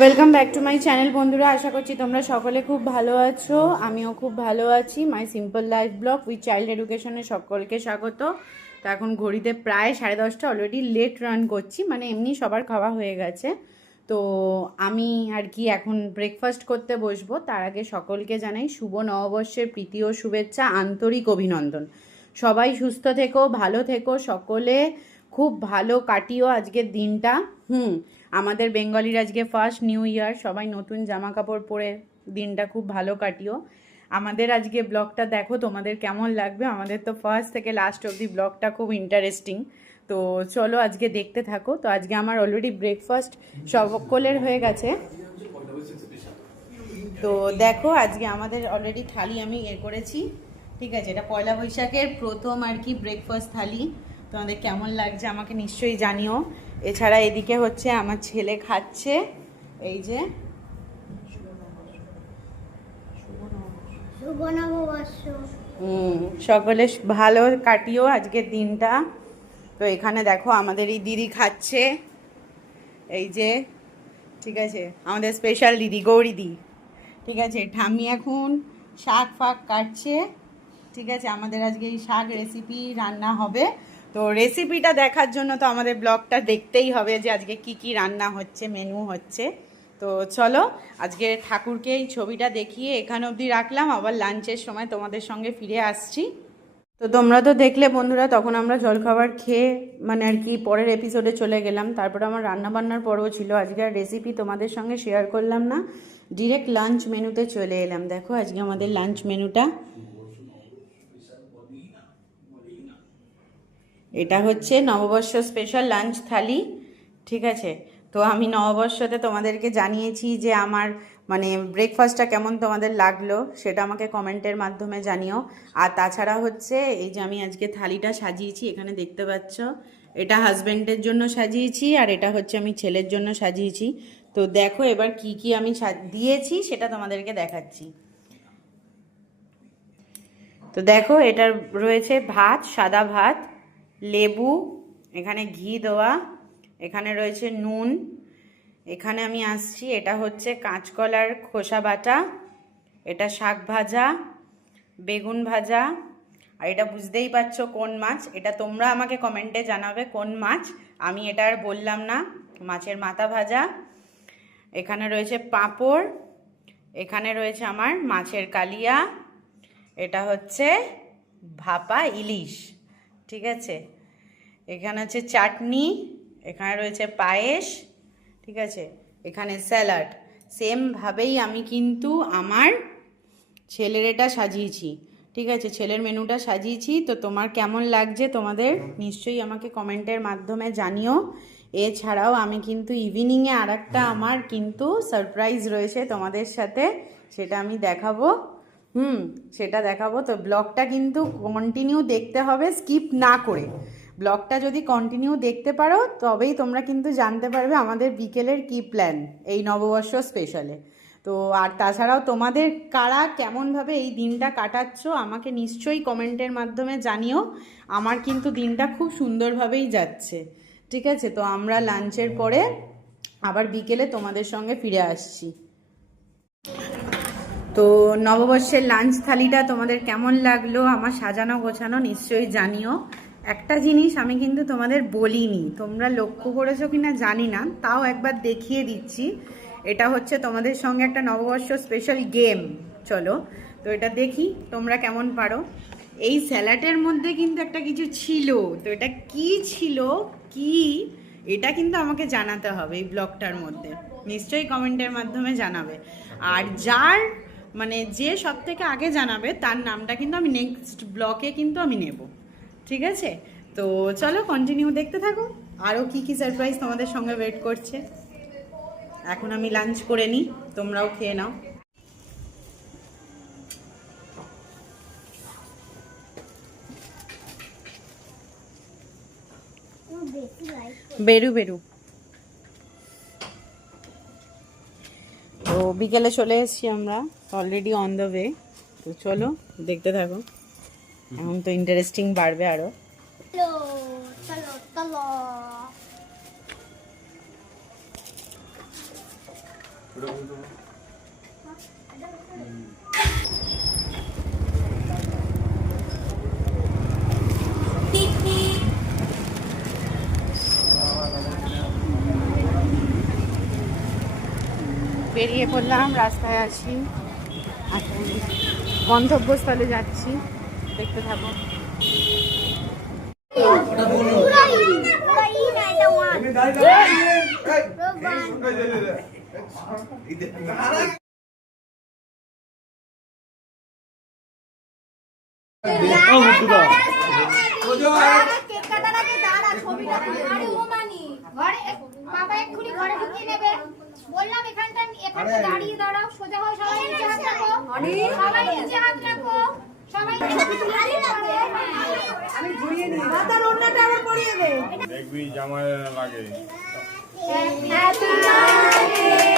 Welcome back to my channel বন্ধুরা, আশা করছি তোমরা সকলে খুব ভালো আছো। আমিও খুব ভালো আছি। My simple life vlog with child এডুকেশনে সকলকে স্বাগত। তো এখন ঘড়িতে প্রায় 10:30, অলরেডি লেট রান করছি, মানে এমনি সবার খাওয়া হয়ে গেছে। তো আমি আর কি এখন ব্রেকফাস্ট করতে বসবো। তার আগে সকলকে জানাই শুভ নববর্ষের প্রীতি ও শুভেচ্ছা, আন্তরিক অভিনন্দন। সবাই সুস্থ থেকো, ভালো থেকো, সকলে খুব ভালো কাটিও আজকের দিনটা। আমাদের বেঙ্গলির আজকে ফার্স্ট নিউ ইয়ার, সবাই নতুন জামা কাপড় পরে দিনটা খুব ভালো কাটিও। আমাদের আজকে ব্লগটা দেখো তোমাদের কেমন লাগবে। আমাদের তো ফার্স্ট থেকে লাস্ট অবধি ব্লগটা খুব ইন্টারেস্টিং। তো চলো আজকে দেখতে থাকো। তো আজকে আমার অলরেডি ব্রেকফাস্ট সকলের হয়ে গেছে। তো দেখো আজকে আমাদের অলরেডি থালি আমি করেছি, ঠিক আছে। এটা পয়লা বৈশাখের প্রথম আর কি ব্রেকফাস্ট থালি। তোমাদের কেমন লাগছে আমাকে নিশ্চয়ই জানিও। এছাড়া এদিকে হচ্ছে আমার ছেলে খাচ্ছে, এই যে সকলে ভালো কাটিও আজকের দিনটা। তো এখানে দেখো আমাদের এই দিদি খাচ্ছে, এই যে, ঠিক আছে, আমাদের স্পেশাল দিদি গৌরীদি, ঠিক আছে। ঠাম্মি এখন শাক ফাক কাটছে, ঠিক আছে। আমাদের আজকে এই শাক রেসিপি রান্না হবে। তো রেসিপিটা দেখার জন্য তো আমাদের ব্লগটা দেখতেই হবে যে আজকে কি কি রান্না হচ্ছে, মেনু হচ্ছে। তো চলো আজকে ঠাকুরকে এই ছবিটা দেখিয়ে এখানে অবধি রাখলাম, আবার লাঞ্চের সময় তোমাদের সঙ্গে ফিরে আসছি। তো তোমরা তো দেখলে বন্ধুরা, তখন আমরা জলখাবার খেয়ে মানে আর কি পরের এপিসোডে চলে গেলাম। তারপরে আমার রান্নাবান্নার পর্ব ছিল। আজকে আর রেসিপি তোমাদের সঙ্গে শেয়ার করলাম না, ডিরেক্ট লাঞ্চ মেনুতে চলে এলাম। দেখো আজকে আমাদের লাঞ্চ মেনুটা, এটা হচ্ছে নববর্ষ স্পেশাল লাঞ্চ থালি, ঠিক আছে। তো আমি নববর্ষতে তোমাদেরকে জানিয়েছি যে আমার মানে ব্রেকফাস্টটা কেমন তোমাদের লাগলো, সেটা আমাকে কমেন্টের মাধ্যমে জানিও। আর তাছাড়া হচ্ছে এই যে আমি আজকে থালিটা সাজিয়েছি, এখানে দেখতে পাচ্ছ, এটা হাজব্যান্ডের জন্য সাজিয়েছি আর এটা হচ্ছে আমি ছেলের জন্য সাজিয়েছি। তো দেখো এবার কি কি আমি দিয়েছি সেটা তোমাদেরকে দেখাচ্ছি। তো দেখো এটা রয়েছে ভাত, সাদা ভাত, লেবু, এখানে ঘি দেওয়া, এখানে রয়েছে নুন, এখানে আমি আসছি, এটা হচ্ছে কাঁচকলার খোসা বাটা, এটা শাক ভাজা, বেগুন ভাজা, আর এটা বুঝতেই পারছো কোন মাছ। এটা তোমরা আমাকে কমেন্টে জানাবে কোন মাছ, আমি এটা আর বললাম না। মাছের মাথা ভাজা, এখানে রয়েছে পাঁপড়, এখানে রয়েছে আমার মাছের কালিয়া, এটা হচ্ছে ভাপা ইলিশ, ঠিক আছে। এখানে আছে চাটনি, এখানে রয়েছে পায়েস, ঠিক আছে। এখানে স্যালাড। সেমভাবেই আমি কিন্তু আমার ছেলের এটা সাজিয়েছি, ঠিক আছে, ছেলের মেনুটা সাজিয়েছি। তো তোমার কেমন লাগছে তোমাদের নিশ্চয়ই আমাকে কমেন্টের মাধ্যমে জানিও। এছাড়াও আমি কিন্তু ইভিনিংয়ে আর একটা আমার কিন্তু সারপ্রাইজ রয়েছে তোমাদের সাথে, সেটা আমি দেখাবো। সেটা দেখাবো। তো ব্লগটা কিন্তু কন্টিনিউ দেখতে হবে, স্কিপ না করে। ব্লগটা যদি কন্টিনিউ দেখতে পারো তবেই তোমরা কিন্তু জানতে পারবে আমাদের বিকেলের কি প্ল্যান এই নববর্ষ স্পেশালে। তো আর তাছাড়াও তোমাদের কারা কেমনভাবে এই দিনটা কাটাচ্ছ আমাকে নিশ্চয়ই কমেন্টের মাধ্যমে জানিও। আমার কিন্তু দিনটা খুব সুন্দরভাবেই যাচ্ছে, ঠিক আছে। তো আমরা লাঞ্চের পরে আবার বিকেলে তোমাদের সঙ্গে ফিরে আসছি। তো নববর্ষের লাঞ্চ থালিটা তোমাদের কেমন লাগলো, আমার সাজানো গোছানো নিশ্চয়ই জানিও। একটা জিনিস আমি কিন্তু তোমাদের বলিনি, তোমরা লক্ষ্য করেছো কিনা জানি না, তাও একবার দেখিয়ে দিচ্ছি। এটা হচ্ছে তোমাদের সঙ্গে একটা নববর্ষ স্পেশাল গেম। চলো তো এটা দেখি তোমরা কেমন পারো। এই স্যালাডের মধ্যে কিন্তু একটা কিছু ছিল, তো এটা কি ছিল, কি, এটা কিন্তু আমাকে জানাতে হবে এই ব্লগটার মধ্যে, নিশ্চয়ই কমেন্টের মাধ্যমে জানাবে। আর যার মানে যে সব থেকে আগে জানাবে তার নামটা কিন্তু আমি নেক্সট ব্লকে কিন্তু আমি নেব, ঠিক আছে। তো চলো কন্টিনিউ দেখতে থাকো, আরও কি কি সারপ্রাইজ তোমাদের সঙ্গে ওয়েট করছে। এখন আমি লাঞ্চ করে নিই, তোমরাও খেয়ে নাও। বেরু বেরু। তো বিকেলে চলে এসেছি আমরা, অলরেডি অন দ্য ওয়ে। তো চলো দেখতে থাকো, এখন তো ইন্টারেস্টিং বাড়বে আরো। বেরিয়ে পড়লাম, রাস্তায় আছি, এখন গন্তব্যস্থলে যাচ্ছি, দেখতে থাকো। বাবা এক্ষুনি ঘরে ঢুকিয়ে নেবে। বললাম এখানটা দাঁড়িয়ে দাঁড়াও, সোজা হও, সবাই নিচে হাত রাখো, সবাই নিচে হাত রাখো, সবাই আমি ঘুরিয়ে নিই, মাথার ওড়নাটা আবার পরিয়ে দে, দেখবি জামায় লাগে। হ্যাপি বার্থডে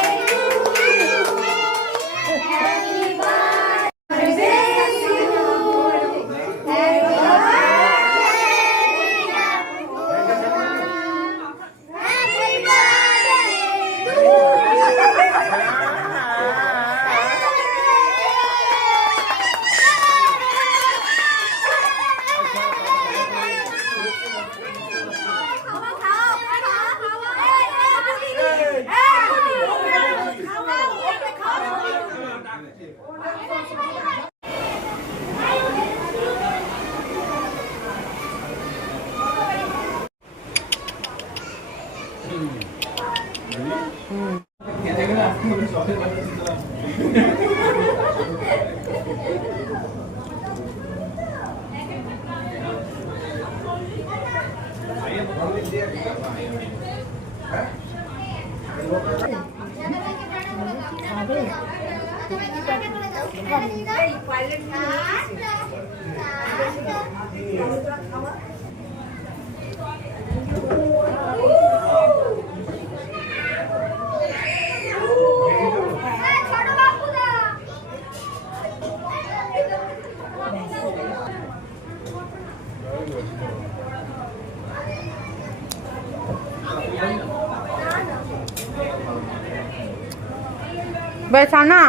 বেশ না,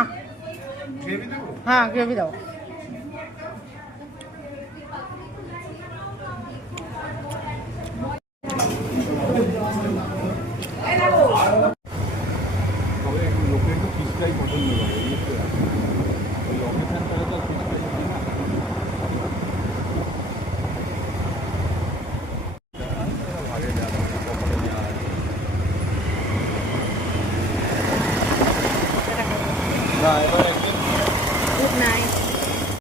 হ্যাঁ গ্রেভি দাও। লোকের একটু খিচটাই পছন্দ করে, ওই অকেশন করে তো খিচটাই না। Good night.